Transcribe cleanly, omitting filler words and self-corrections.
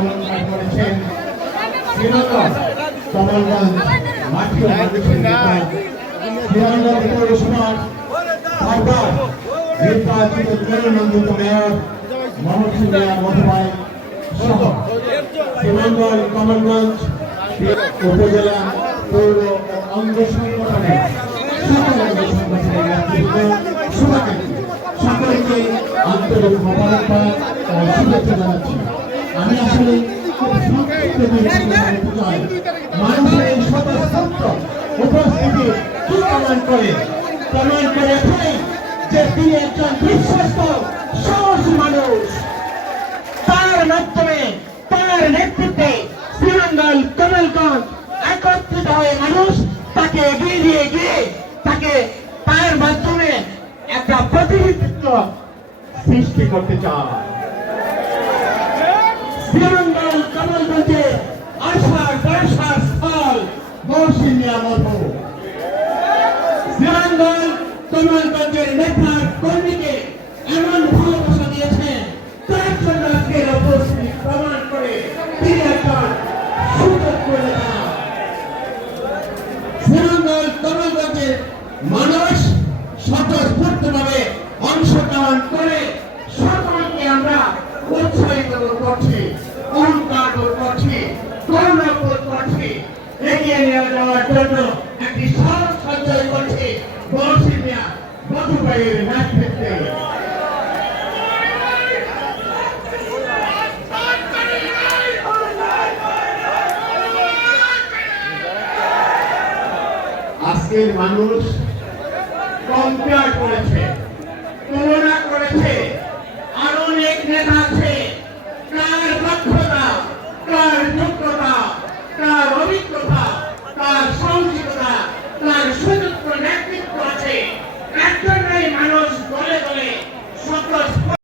অলঙ্কার করেছেন শ্রীনগর কমলগঞ্জ মাঠীয় মানুষের নেতা শ্রীনগর পৌরসভার বারবার নির্বাচিত জননন্দিত মেয়র মহসিন মিয়া মধুভাই সহ শ্রীমঙ্গল কমলগঞ্জ উপজেলা পৌর ও অঙ্গ সংগঠনের সকল অঙ্গ সংগঠনের নেতৃবৃন্দ সকলকে আন্তরিক মোবারকবাদ ও শুভেচ্ছা জানাচ্ছি। আমি আসলে খুব সংক্ষিপ্ত মানুষের এই স্বতঃস্ফূর্ত উপস্থিতি কি প্রমাণ করে এখানে যে তিনি একজন বিশ্বস্ত সাহসী মানুষ। তার মাধ্যমে তার নেতৃত্বে শ্রীমঙ্গল কমলগঞ্জ একত্রিত হয়ে মানুষ তাকে এগিয়ে দিয়ে গিয়ে তাকে তার মাধ্যমে একটা প্রতিনিধিত্ব সৃষ্টি করতে চায়। শ্রীমঙ্গল কমলগঞ্জে আশার বর্ষার স্থল মহসিন মিয়া মধু। শ্রীমঙ্গল কমলগঞ্জের নেতার কর্মীকে এমন ভালোবাসা দিয়েছেন তার জন্য আজকের উপস্থিতি প্রমাণ করে তিনি একজন সুযোগ্য নেতা। শ্রীমঙ্গল কমলগঞ্জের মানুষ স্বতঃস্ফূর্তভাবে অংশগ্রহণ করে সকলকে আমরা উৎসাহিত করছি, অহংকার করছি, গৌরব করছি, এগিয়ে নিয়ে যাওয়ার জন্য একটি সাহস সঞ্চয় করছি মহসিন মিয়া মধুভাইয়ের নেতৃত্বে। আজকের মানুষ কম্পেয়ার করেছে